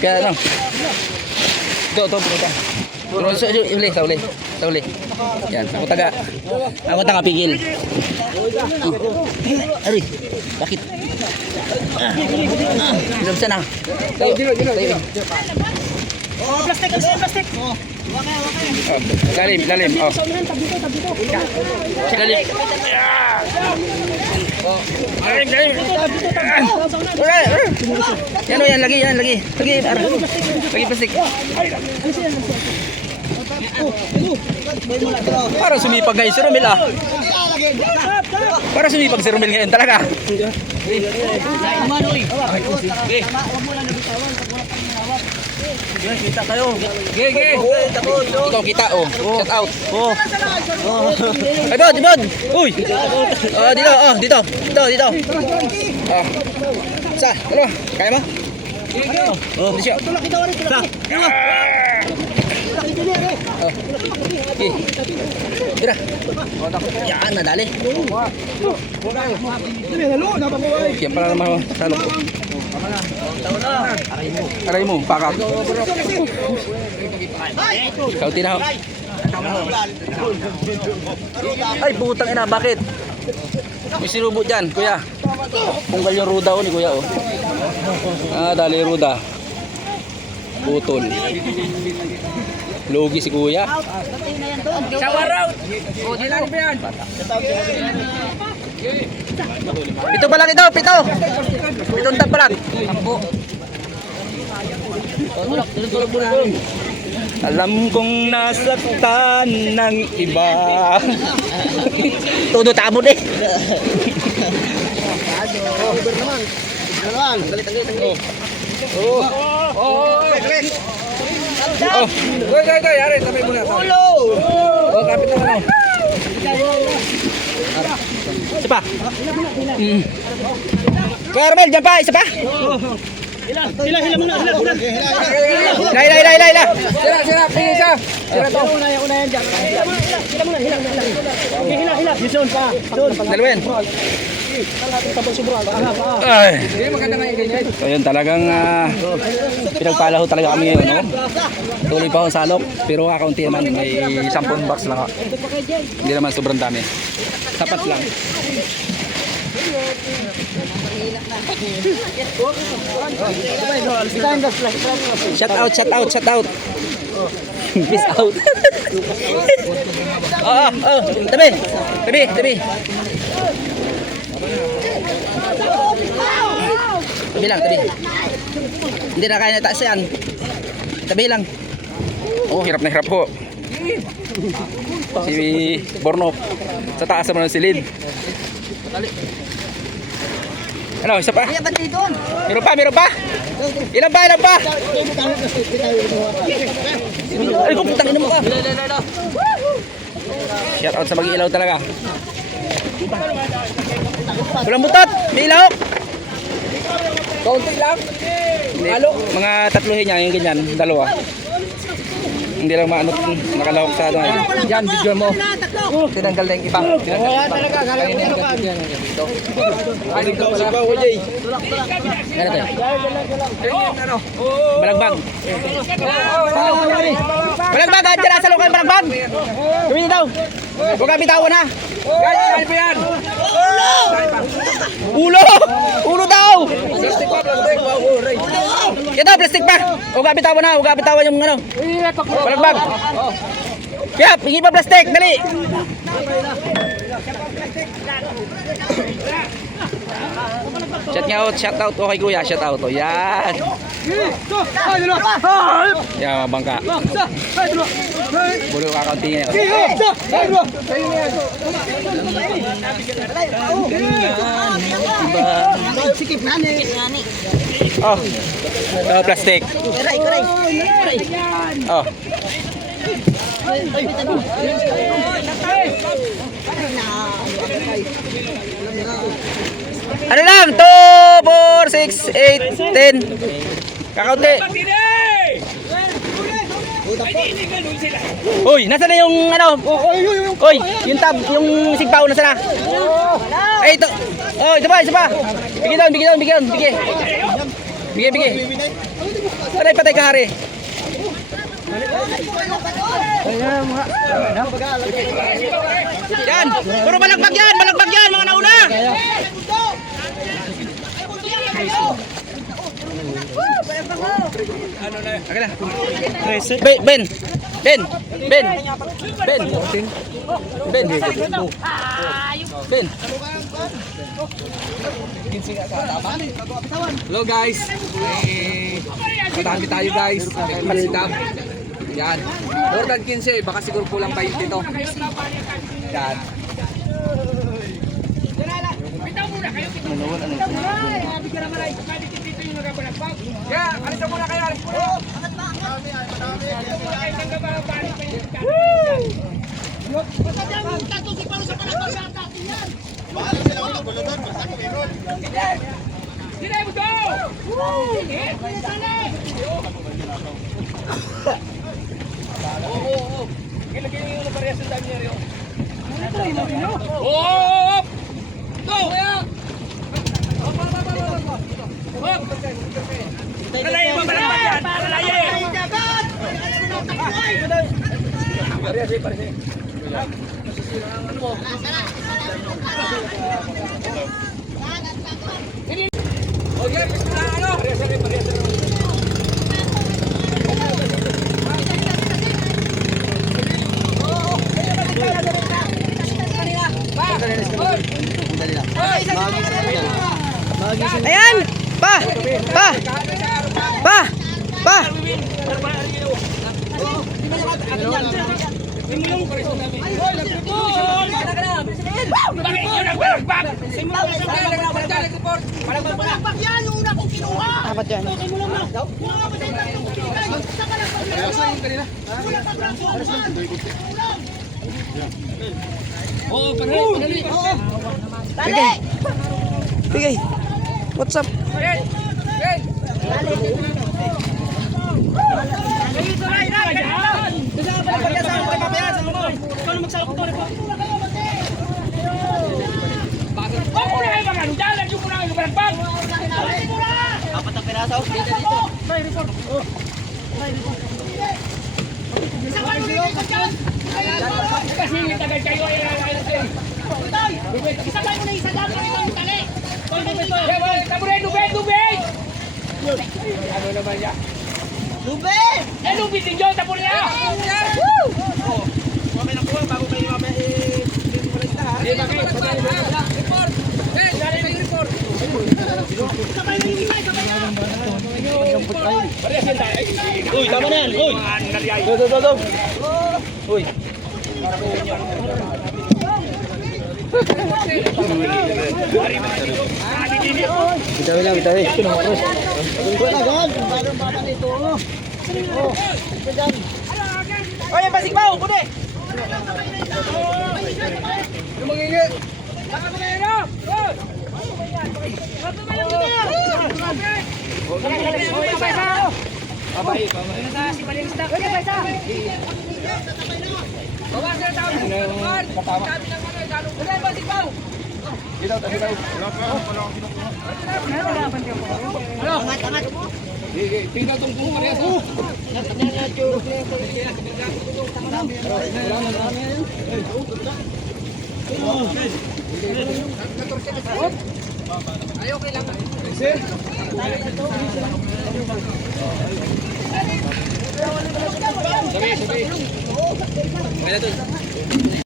Kaya ano? Ito, pumunta. Sa uli. Yan, ako taga pigil. Aray, bakit? Labsan na. Tayo. Plastic. Lalim. Lalim. Yan lagi. Lagi plastik. Para sumipag guys, si Romel ah. Para sumipag si Romel ngayon talaga. Kita tayo. Ikaw kita oh. Shout out. Ay bod. Uy. Dito. Sa, ano? Kaya mo? Dito. Tira. Yan, nadali. Yan pala naman salo. Aray mo, pakak. Kau tinaw. Ay, putang ina, bakit? May sinubo dyan, kuya. Punggal yung ruda ni kuya oh. Dali ruda. Putol. Logi si kuya. Shower out. Dilan ba yan? Pito pa lang ito, pito. Pitong tap pa lang. Alam kong nasaktan ng iba. Todo tabo eh. Go, yari, tabi muna. Kapit naman. Isa pa. Carmel, dyan pa, isa pa. Hila muna. Hila. Sira, pingin siya. Sira to. Una yan dyan. Hila muna. Hila. Yun pa. Dalawin. Ay. Hindi maganda nga yung ganyan. So yun talagang pinagpalaho talaga kami ngayon, no? Tuloy pa akong salok, pero kakaunti naman, may 10 box lang ako. Hindi naman sobrang dami. Sapat lang. Shout out. Peace out. Tabi. Tabi. Hindi na kaya nataas yan. Tabi lang. Oh, hirap na hirap ho. Si Bornok. Sa taas naman ng silid. Ano, isa pa? Meron pa? Ilan pa? Ay, kung putang ina mo ka. Shout out sa mag-ilaw talaga. Walang butot, may ilaw. Kaunti lang. Halo. Mga tatluhin niya, yung ganyan, dalawa. Hindi lang maanot, nakalawak sa ano. Yan, video mo. Tinanggal na yung iba. Wala talaga, galing mo ka. Ano to? Balagbag. Balagbag, andyan nasa lokal balagbag. Gawin daw. Huwag kang bitawan ha. Ano ba yan? Ulo daw. Ito, plastic pa. Huwag kang bitawan ha. Huwag kang bitawan yung ano. Balagbag. Kaya, hingi pa plastic. Dali. Shout out okay kuya, shout out. Yan. Yan, bangka. Bulu kakaunti niya. Sikip nani. Oh. Plastic. Oh. Ano lang? 2, 4, 6, 8, 10. Kakaunti. Uy, nasa na yung ano? Uy, yung tab, yung sigpaw nasa na? Ay, ito. Oh, ito pa, isa pa. Bigyan doon. Bigay, bigay. Patay, patay ka, Hari. Yan, puro balagbag yan, mga nauna. Ben, Ben, Ben, Ben, Ben, Ben, Ben. Hello guys. Madami tayo guys. Nagpasidam. Yan. More than 15. Baka siguro kulang 20 to. Yan. Yeah, alisa muna kayo. Ayan! Pa! Pa! Pa! Pa! Dapat yan. Bigay! Bigay! What's up? Uy, tama na yan. Uy. Uy. Bitawi lang, bitawi. Oy, pasig pa, pude. Lumangingit. Tinggal tunggu parehas. Ayo kailangan. Sir. Sabi. Kailan 'to?